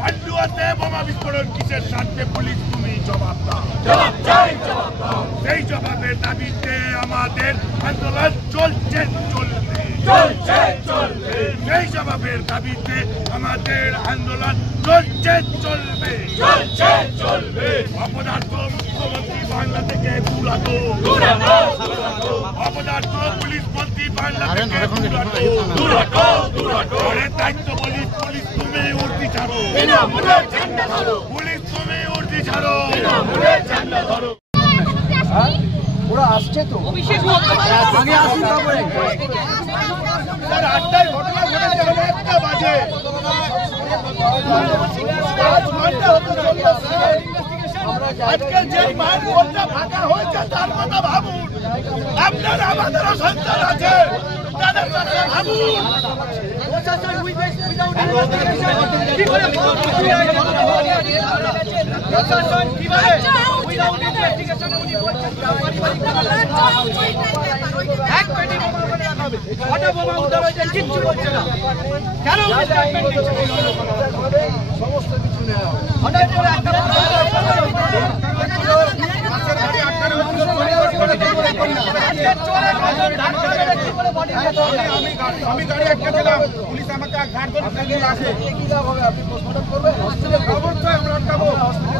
পান্ডুয়াতে বোমা বিস্ফোরণ কিসের স্বার্থে পুলিশ তুমি জবাব দাও। সেই জবাবের দাবিতে আমাদের আন্দোলন চলছে চলবে। সেই জবাবের দাবিতে আমাদের আন্দোলন চলছে চলবে। অপদার্থ মুখ্যমন্ত্রী বাংলা থেকে দূরাতো। অপদার্থ পুলিশ মন্ত্রী বাংলা থেকে দূরাতো। দায়িত্ব বলি পুলিশ তুমি উর্দি ছাড়ো। পুলিশ তুমি উর্দি ছাড়ো। ওরা আসছে তো আগে আসুন তারপরে স্যার 8টায় ঘটনা ঘটেছে 1টা বাজে 5 ঘন্টা হতে চলছে। আজকে যে মাঠটা ফাঁকা হয়েছে তার কথা ভাবুন। আপনারা আমাদেরও সন্তান আছে, তাদের কথা ভাবুন। সমস্ত কিছু নেওয়া আমি গাড়ি আটকে দিলাম, পুলিশ আমাকে ঘাট ধরে আসে। কি লাভ হবে? আপনি পোস্টমর্টম করবেন? অবশ্যই আমরা আটকাবো।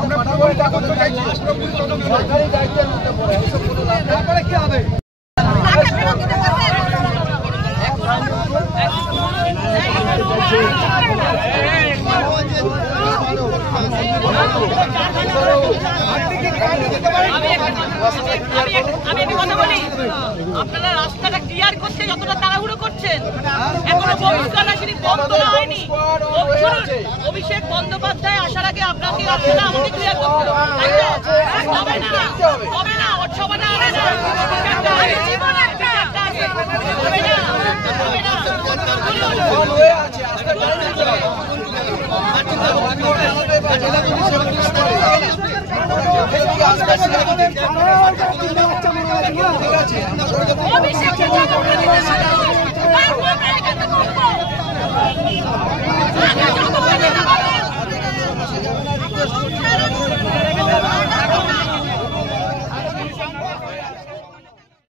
আমরা পুরো কাগজ তো চাইছি, সরকারি দায়িত্বের মধ্যে পড়ে। তারপরে কি হবে? আমি একটা কথা বলি, আপনারা রাস্তাটা ক্লিয়ার করতে যতটা তাড়াহুড়ো করছেন, এখনো বহিষ্কার আসেনি, বন্ধ হয়নি। অভিষেক বন্দ্যোপাধ্যায় আসার আগে আপনাকে রাস্তাটা আমাকে ক্লিয়ার করতে হবে না। হবে না, ওর সমানে হবে না। অভিষেক